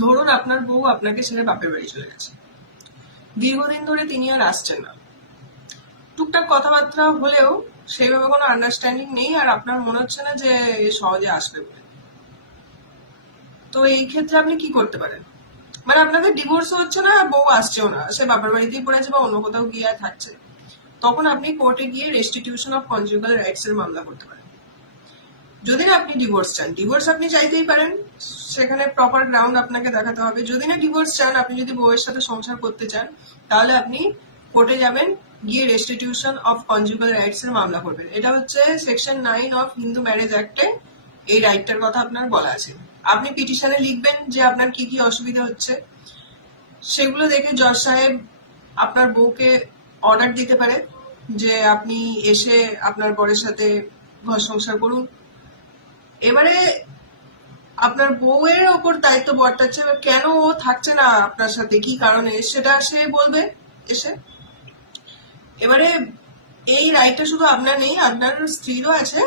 ধরুন আপনার বউ আপনাকে ছেড়ে বাপের বাড়ি চলে গেছে, দীর্ঘদিন ধরে তিনি আর আসছেন না, টুকটাক কথাবার্তা হলেও সেইভাবে কোনো আন্ডারস্ট্যান্ডিং নেই, আর আপনার মনে হচ্ছে না যে এ সহজে আসবে বলে। তো এই ক্ষেত্রে আপনি কি করতে পারেন? মানে আপনাদের ডিভোর্স হচ্ছে না, বউ আসছেও না, সে বাপের বাড়িতেই পড়েছে বা অন্য কোথাও গিয়ে থাকছে, তখন আপনি কোর্টে গিয়ে রেস্টিটিউশন অফ কনজুগাল রাইটস এর মামলা করতে পারেন। যদি না আপনি ডিভোর্স চান, ডিভোর্স আপনি চাইতেই পারেন, সেখানে প্রপার গ্রাউন্ড আপনাকে দেখাতে হবে। যদি না ডিভোর্স চান, আপনি যদি বউয়ের সাথে সংসার করতে চান, তাহলে আপনি কোর্টে যাবেন, গিয়ে রেস্টিটিউশন অফ কনজুগাল রাইটস এর মামলা করবেন। এটা হচ্ছে সেকশন 9 অফ হিন্দু ম্যারেজ অ্যাক্টে এই রাইটটার কথা আপনার বলা আছে। আপনি পিটিশনে লিখবেন যে আপনার কি কি অসুবিধা হচ্ছে, সেগুলো দেখে জজ সাহেব আপনার বউকে অর্ডার দিতে পারে যে আপনি এসে আপনার বরের সাথে ঘর সংসার করুন। এবারে আপনার বউয়ের ওপর দায়িত্ব বর্তাচ্ছে, কেন ও থাকছে না আপনার সাথে, কি কারণে, সেটা সে বলবে এসে। এবারে এই রাইটটা শুধু আপনার নেই, আপনার স্ত্রীরও আছে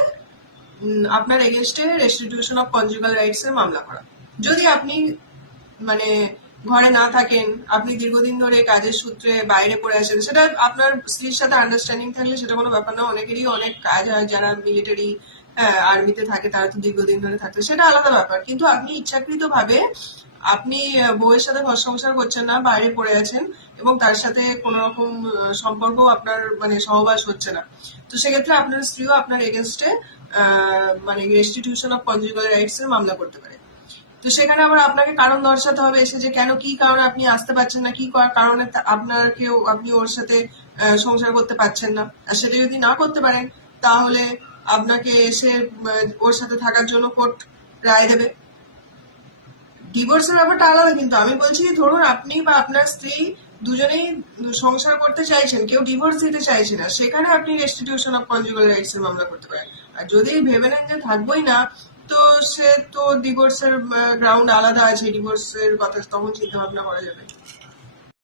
আপনার এগেনস্টে রেস্টিটিউশন অফ কনজুগাল রাইটস এর মামলা করা। যদি আপনি মানে ঘরে না থাকেন, আপনি দীর্ঘদিন ধরে কাজের সূত্রে বাইরে পড়ে আছেন, সেটা আপনার স্ত্রীর সাথে আন্ডারস্ট্যান্ডিং থাকলে সেটা কোনো ব্যাপার না। অনেকেরই অনেক কাজ হয়, যারা মিলিটারি আর্মিতে থাকে তারা তো দীর্ঘদিন ধরে থাকে, সেটা আলাদা ব্যাপার। কিন্তু আপনি ইচ্ছাকৃত ভাবে আপনি বউয়ের সাথে ঘর সংসার করছেন না, বাইরে পড়ে আছেন, এবং তার সাথে কোনো রকম সম্পর্ক আপনার মানে সহবাস হচ্ছে না, তো সেক্ষেত্রে আপনার স্ত্রীও আপনার এগেনস্টে মানে রেস্টিটিউশন অফ কনজুগাল রাইটস এর মামলা করতে পারে। তো সেখানে আবার আপনাকে কারণ দর্শাতে হবে এসে, যে কেন, কি কারণে আপনি আসতে পারছেন না, কি কারণে আপনি ওর সাথে সংসার করতে পারছেন না। আর সেটা যদি না করতে পারেন, তাহলে আপনাকে এসে ওর সাথে থাকার জন্য কোর্ট রায় দেবে। ডিভোর্সের ব্যাপারটা আলাদা, কিন্তু আমি বলছি ধরুন আপনি বা আপনার স্ত্রী দুজনেই সংসার করতে চাইছেন, কেউ ডিভোর্স দিতে চাইছে না, সেখানে আপনি রেস্টিটিউশন অফ কনজুগাল রাইটস এর মামলা করতে পারেন। আর যদি ভেবে নেন যে থাকবোই না, তো সে তো ডিভোর্সের গ্রাউন্ড আলাদা আছে, ডিভোর্সের কথা তখন চিন্তা ভাবনা করা যাবে।